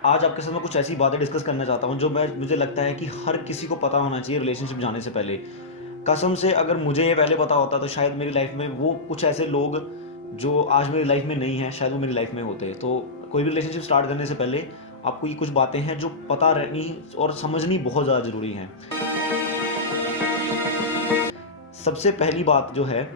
आज आपके साथ मैं कुछ ऐसी बातें डिस्कस करना चाहता हूँ जो मैं मुझे लगता है कि हर किसी को पता होना चाहिए रिलेशनशिप जाने से पहले। कसम से अगर मुझे ये पहले पता होता तो शायद मेरी लाइफ में वो कुछ ऐसे लोग जो आज मेरी लाइफ में नहीं हैं, शायद वो मेरी लाइफ में होते। तो कोई भी रिलेशनशिप स्टार्ट करने से पहले आपको ये कुछ बातें हैं जो पता रहनी और समझनी बहुत ज़्यादा ज़रूरी हैं। सबसे पहली बात जो है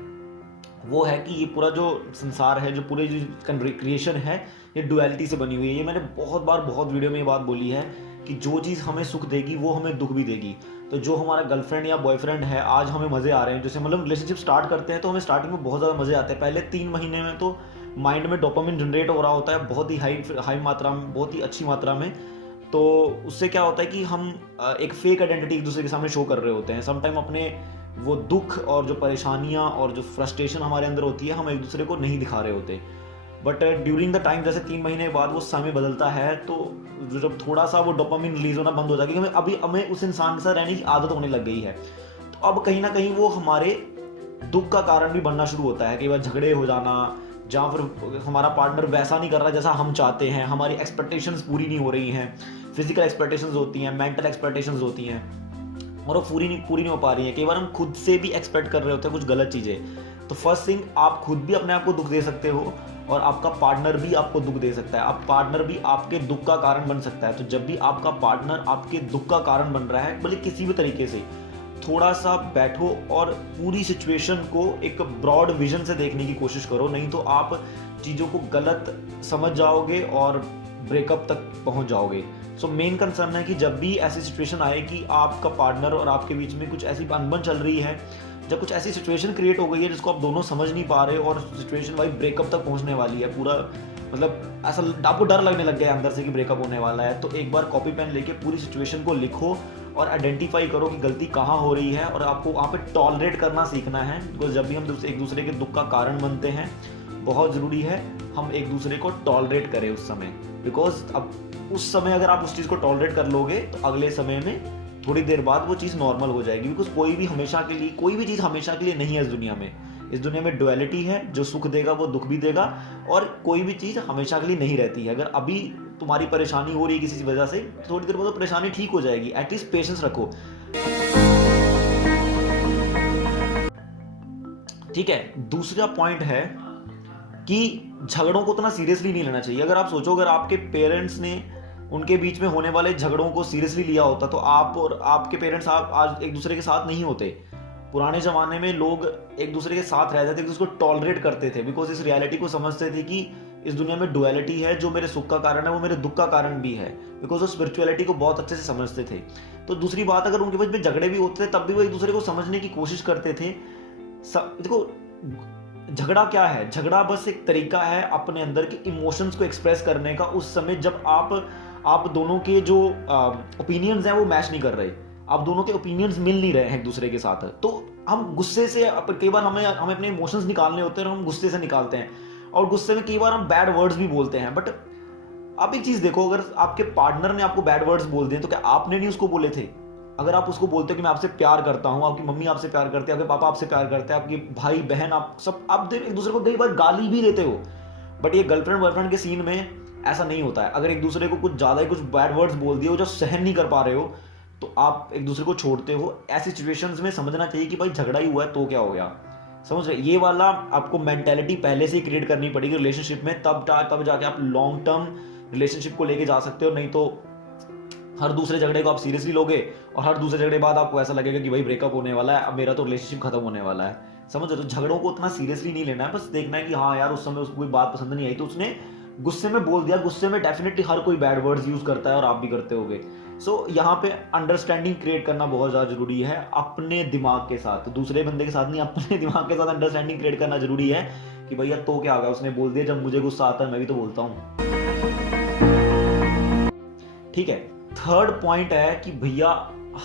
वो है कि ये पूरा जो संसार है, जो पूरे जो क्रिएशन है, ये डुअलिटी से बनी हुई है। ये मैंने बहुत बार बहुत वीडियो में ये बात बोली है कि जो चीज़ हमें सुख देगी वो हमें दुख भी देगी। तो जो हमारा गर्लफ्रेंड या बॉयफ्रेंड है, आज हमें मज़े आ रहे हैं, जैसे मतलब रिलेशनशिप स्टार्ट करते हैं तो हमें स्टार्टिंग में बहुत ज़्यादा मज़े आते हैं। पहले 3 महीने में तो माइंड में डोपामिन जनरेट हो रहा होता है बहुत ही हाई मात्रा में, बहुत ही अच्छी मात्रा में। तो उससे क्या होता है कि हम एक फेक आइडेंटिटी एक दूसरे के सामने शो कर रहे होते हैं। समटाइम अपने वो दुख और जो परेशानियाँ और जो फ्रस्ट्रेशन हमारे अंदर होती है, हम एक दूसरे को नहीं दिखा रहे होते। बट ड्यूरिंग द टाइम, जैसे 3 महीने बाद वो समय बदलता है, तो जब थोड़ा सा वो डोपामिन रिलीज होना बंद हो जाएगा, क्योंकि हमें उस इंसान के साथ रहने की आदत होने लग गई है। तो अब कहीं ना कहीं वो हमारे दुख का कारण भी बनना शुरू होता है। कई बार झगड़े हो जाना, जहाँ फिर हमारा पार्टनर वैसा नहीं कर रहा जैसा हम चाहते हैं, हमारी एक्सपेक्टेशंस पूरी नहीं हो रही हैं। फिजिकल एक्सपेक्टेशंस होती हैं, मेंटल एक्सपेक्टेशंस होती हैं, और वो पूरी नहीं हो पा रही है। कई बार हम खुद से भी एक्सपेक्ट कर रहे होते हैं कुछ गलत चीज़ें। तो फर्स्ट थिंग, आप खुद भी अपने आप को दुख दे सकते हो और आपका पार्टनर भी आपको दुख दे सकता है। आप पार्टनर भी आपके दुख का कारण बन सकता है। तो जब भी आपका पार्टनर आपके दुख का कारण बन रहा है, भले किसी भी तरीके से, थोड़ा सा बैठो और पूरी सिचुएशन को एक ब्रॉड विजन से देखने की कोशिश करो। नहीं तो आप चीज़ों को गलत समझ जाओगे और ब्रेकअप तक पहुंच जाओगे। सो मेन कंसर्न है कि जब भी ऐसी सिचुएशन आए कि आपका पार्टनर और आपके बीच में कुछ ऐसी अनबन चल रही है, जब कुछ ऐसी सिचुएशन क्रिएट हो गई है जिसको आप दोनों समझ नहीं पा रहे और सिचुएशन वाइज ब्रेकअप तक पहुंचने वाली है, पूरा मतलब ऐसा आपको डर लगने लग गया अंदर से कि ब्रेकअप होने वाला है, तो एक बार कॉपी पेन लेके पूरी सिचुएशन को लिखो और आइडेंटिफाई करो कि गलती कहाँ हो रही है। और आपको वहाँ पे टॉलरेट करना सीखना है, बिकॉज जब भी हम एक दूसरे के दुख का कारण बनते हैं, बहुत ज़रूरी है हम एक दूसरे को टॉलरेट करें उस समय। बिकॉज अब उस समय अगर आप उस चीज़ को टॉलरेट कर लोगे तो अगले समय में थोड़ी देर बाद वो चीज़ नॉर्मल हो जाएगी। बिकॉज कोई भी चीज़ हमेशा के लिए नहीं है इस दुनिया में। इस दुनिया में डुअलिटी है, जो सुख देगा वो दुख भी देगा, और कोई भी चीज़ हमेशा के लिए नहीं रहती है। अगर अभी तुम्हारी परेशानी हो रही है किसी वजह से, थोड़ी देर बाद तो परेशानी ठीक हो जाएगी। एटलीस्ट पेशेंस रखो, ठीक है। दूसरा पॉइंट है कि झगड़ों को उतना सीरियसली नहीं लेना चाहिए। अगर आप सोचो, अगर आपके पेरेंट्स ने उनके बीच में होने वाले झगड़ों को सीरियसली लिया होता तो आप और आपके पेरेंट्स आप आज एक दूसरे के साथ नहीं होते। पुराने ज़माने में लोग एक दूसरे के साथ रहते थे, एक दूसरे को टॉलरेट करते थे, बिकॉज इस रियलिटी को समझते थे कि इस दुनिया में डुअलिटी है, जो मेरे सुख का कारण है वो मेरे दुख का कारण भी है। बिकॉज वो स्पिरिचुअलिटी को बहुत अच्छे से समझते थे। तो दूसरी बात, अगर उनके बीच में झगड़े भी होते थे तब भी वो एक दूसरे को समझने की कोशिश करते थे। देखो, झगड़ा क्या है? झगड़ा बस एक तरीका है अपने अंदर के इमोशंस को एक्सप्रेस करने का, उस समय जब आप दोनों के जो ओपिनियंस हैं वो मैच नहीं कर रहे, आप दोनों के ओपिनियंस मिल नहीं रहे हैं एक दूसरे के साथ। तो हम गुस्से से, कई बार हमें अपने इमोशंस निकालने होते हैं और हम गुस्से से निकालते हैं, और गुस्से में कई बार हम बैड वर्ड्स भी बोलते हैं। बट आप एक चीज़ देखो, अगर आपके पार्टनर ने आपको बैड वर्ड्स बोल दिए तो क्या आपने नहीं उसको बोले थे? अगर आप उसको बोलते हो कि मैं आपसे प्यार करता हूँ, आपकी मम्मी आपसे प्यार करते हैं, आपके पापा आपसे प्यार करते हैं, आपके भाई बहन, आप सब आप एक दूसरे को कई बार गाली भी देते हो। बट ये गर्लफ्रेंड बॉयफ्रेंड के सीन में ऐसा नहीं होता है। अगर एक दूसरे को कुछ ज़्यादा ही कुछ बैड वर्ड्स बोल दिए हो जो सहन नहीं कर पा रहे हो, तो आप एक दूसरे को छोड़ते हो। ऐसी सिचुएशंस में समझना चाहिए कि भाई झगड़ा ही हुआ है तो क्या हो गया, समझ रहे? ये वाला आपको मेंटेलिटी पहले से ही क्रिएट करनी पड़ेगी रिलेशनशिप में, तब जाके आप लॉन्ग टर्म रिलेशनशिप को लेके जा सकते हो। नहीं तो हर दूसरे झगड़े को आप सीरियसली लोगे और हर दूसरे झगड़े बाद आपको ऐसा लगेगा कि भाई ब्रेकअप होने वाला है, अब मेरा तो रिलेशनशिप खत्म होने वाला है। समझ रहे? तो झगड़ों को उतना सीरियसली नहीं लेना है, बस देखना है कि हाँ यार, उस समय उसको कोई बात पसंद नहीं आई तो उसने गुस्से में बोल दिया। गुस्से में डेफिनेटली हर कोई बैड वर्ड्स यूज करता है और आप भी करते होगे। सो यहाँ पे अंडरस्टैंडिंग क्रिएट करना बहुत ज़्यादा जरूरी है अपने दिमाग के साथ, दूसरे बंदे के साथ नहीं, अपने दिमाग के साथ अंडरस्टैंडिंग क्रिएट करना जरूरी है कि भैया तो क्या आ गया, उसने बोल दिया, जब मुझे गुस्सा आता है मैं भी तो बोलता हूँ, ठीक है। थर्ड पॉइंट है कि भैया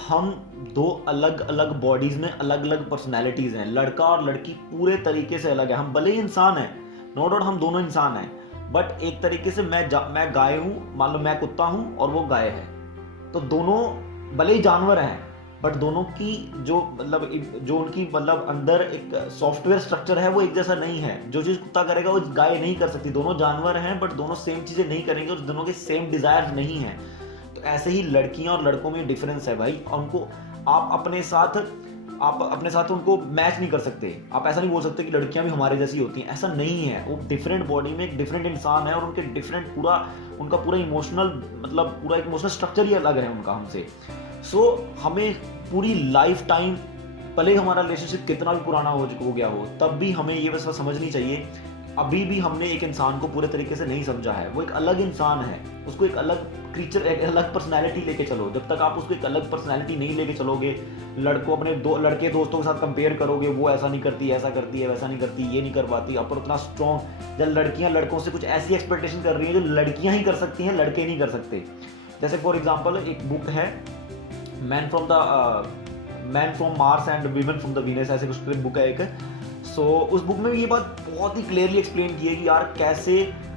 हम दो अलग अलग बॉडीज में अलग अलग पर्सनैलिटीज हैं। लड़का और लड़की पूरे तरीके से अलग है। हम भले ही इंसान हैं, नो डाउट हम दोनों इंसान हैं, बट एक तरीके से मैं गाय हूं, मान लो मैं कुत्ता हूं और वो गाय है, तो दोनों भले ही जानवर हैं बट दोनों की जो उनकी अंदर एक सॉफ्टवेयर स्ट्रक्चर है वो एक जैसा नहीं है। जो चीज़ कुत्ता करेगा वो गाय नहीं कर सकती। दोनों जानवर हैं बट दोनों सेम चीज़ें नहीं करेंगे और दोनों के सेम डिज़ायर्स नहीं हैं। तो ऐसे ही लड़कियां और लड़कों में डिफरेंस है भाई। उनको आप अपने साथ उनको मैच नहीं कर सकते। आप ऐसा नहीं बोल सकते कि लड़कियां भी हमारे जैसी होती हैं, ऐसा नहीं है। वो डिफरेंट बॉडी में एक डिफरेंट इंसान है और उनके डिफरेंट उनका पूरा इमोशनल पूरा इमोशनल स्ट्रक्चर ही अलग है उनका हमसे। सो हमें पूरी लाइफ टाइम, भले हमारा रिलेशनशिप कितना भी पुराना हो गया हो, तब भी हमें ये बस समझनी चाहिए अभी भी हमने एक इंसान को पूरे तरीके से नहीं समझा है। वो एक अलग इंसान है, उसको एक अलग क्रीचर, एक अलग पर्सनैलिटी लेके चलो। जब तक आप उसको एक अलग पर्सनैलिटी नहीं लेके चलोगे, अपने लड़के दोस्तों के साथ कंपेयर करोगे, वो ऐसा नहीं करती, ऐसा करती है, वैसा नहीं करती, ये नहीं कर पाती, अपन उतना स्ट्रॉन्ग। जब लड़कियां लड़कों से कुछ ऐसी एक्सपेक्टेशन कर रही है जो लड़कियां ही कर सकती हैं, लड़के नहीं कर सकते। जैसे फॉर एग्जाम्पल एक बुक है man from Mars and women from the Venus, ऐसे कुछ बुक है एक। सो उस बुक में ये बात बहुत ही क्लियरली एक्सप्लेन की है कि यार कैसे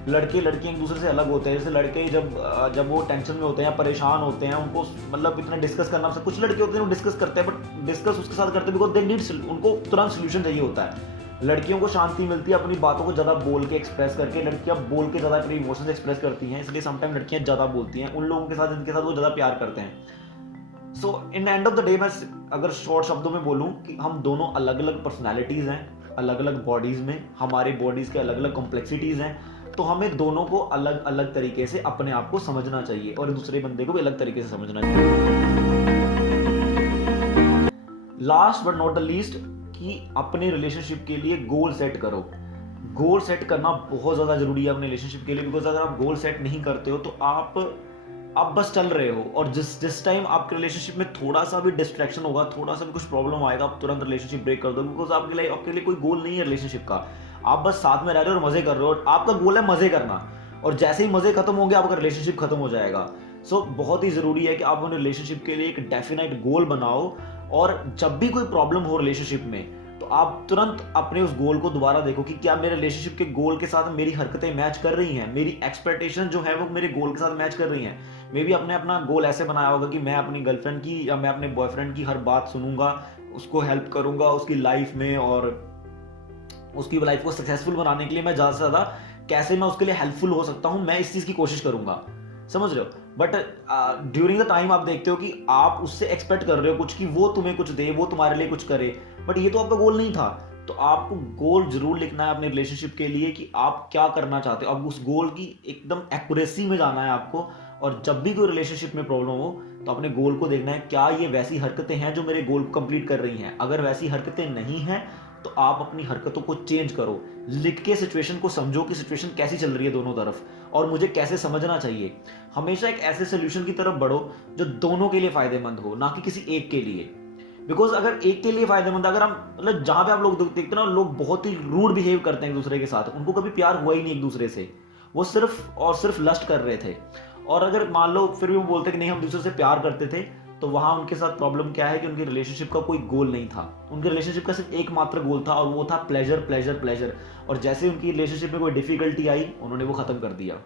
लड़के लड़कियां एक दूसरे से अलग होते हैं। जैसे लड़के जब वो टेंशन में होते हैं, परेशान होते हैं, उनको इतना डिस्कस करना, कुछ लड़के होते हैं वो डिस्कस करते हैं बट डिस्कस उसके साथ करते हैं बिकॉज दे नीड, उनको तुरंत सोल्यूशन चाहिए होता है। लड़कियों को शांति मिलती है अपनी बातों को ज़्यादा बोल के एक्सप्रेस करके। लड़कियां बोल के ज़्यादा अपने इमोशंस एक्सप्रेस करती हैं, इसलिए समटाइम लड़कियां ज़्यादा बोलती हैं उन लोगों के साथ जिनके साथ वो ज़्यादा प्यार करते हैं। So in end of the day मैं अगर शॉर्ट शब्दों में बोलूँ कि हम दोनों अलग अलग पर्सनैलिटीज़ हैं, अलग अलग बॉडीज़ में, हमारे बॉडीज़ के अलग अलग कॉम्प्लेक्सिटीज़ हैं। तो हमें दोनों को अलग अलग तरीके से अपने आप को समझना चाहिए और दूसरे बंदे को भी अलग तरीके से समझना चाहिए। Last but not the least, कि अपने रिलेशनशिप के लिए गोल सेट करो। गोल सेट करना बहुत ज़्यादा ज़रूरी है अपने रिलेशनशिप के लिए, बिकॉज अगर आप गोल सेट नहीं करते हो तो आप बस चल रहे हो और जिस टाइम आपके रिलेशनशिप में थोड़ा सा भी डिस्ट्रैक्शन होगा, थोड़ा सा भी कुछ प्रॉब्लम आएगा, आप तुरंत रिलेशनशिप ब्रेक कर दो। बिकॉज आपके लिए कोई गोल नहीं है रिलेशनशिप का। आप बस साथ में रह रहे हो और मजे कर रहे हो, आपका गोल है मजे करना, और जैसे ही मजे खत्म होंगे आपका रिलेशनशिप खत्म हो जाएगा। सो बहुत ही जरूरी है कि आप अपने रिलेशनशिप के लिए एक डेफिनेट गोल बनाओ, और जब भी कोई प्रॉब्लम हो रिलेशनशिप में तो आप तुरंत अपने उस गोल को दोबारा देखो कि क्या मेरे रिलेशनशिप के गोल के साथ मेरी हरकतें मैच कर रही हैं, मेरी एक्सपेक्टेशन जो है वो मेरे गोल के साथ मैच कर रही हैं। मे भी अपने अपना गोल ऐसे बनाया होगा कि मैं अपनी गर्लफ्रेंड की या मैं अपने बॉयफ्रेंड की हर बात सुनूंगा, उसको हेल्प करूंगा उसकी लाइफ में, और उसकी लाइफ को सक्सेसफुल बनाने के लिए मैं ज़्यादा से ज़्यादा कैसे मैं उसके लिए हेल्पफुल हो सकता हूँ, मैं इस चीज़ की कोशिश करूंगा। समझ रहे हो? बट ड्यूरिंग द टाइम आप देखते हो कि आप उससे एक्सपेक्ट कर रहे हो कुछ, कि वो तुम्हें कुछ दे, वो तुम्हारे लिए कुछ करे, बट ये तो आपका गोल नहीं था। तो आपको गोल जरूर लिखना है अपने रिलेशनशिप के लिए कि आप क्या करना चाहते हो। अब उस गोल की एकदम एक्यूरेसी में जाना है आपको, और जब भी कोई रिलेशनशिप में प्रॉब्लम हो तो अपने गोल को देखना है, क्या ये वैसी हरकतें हैं जो मेरे गोल को कंप्लीट कर रही हैं। अगर वैसी हरकतें नहीं हैं तो आप अपनी हरकतों को चेंज करो, लिख के सिचुएशन को समझो कि सिचुएशन कैसी चल रही है दोनों तरफ और मुझे कैसे समझना चाहिए। हमेशा एक ऐसे सोल्यूशन की तरफ बढ़ो जो दोनों के लिए फायदेमंद हो, ना कि किसी एक के लिए। बिकॉज अगर एक के लिए फायदेमंद, अगर हम जहां पे आप लोग देखते हैं ना, लोग बहुत ही रूड बिहेव करते हैं एक दूसरे के साथ, उनको कभी प्यार हुआ ही नहीं एक दूसरे से, वो सिर्फ और सिर्फ लस्ट कर रहे थे। और अगर मान लो फिर भी वो बोलते कि नहीं हम दूसरे से प्यार करते थे, तो वहां उनके साथ प्रॉब्लम क्या है कि उनकी रिलेशनशिप का कोई गोल नहीं था। उनके रिलेशनशिप का सिर्फ एकमात्र गोल था और वो था प्लेजर प्लेजर प्लेजर। और जैसे उनकी रिलेशनशिप में कोई डिफिकल्टी आई उन्होंने वो खत्म कर दिया।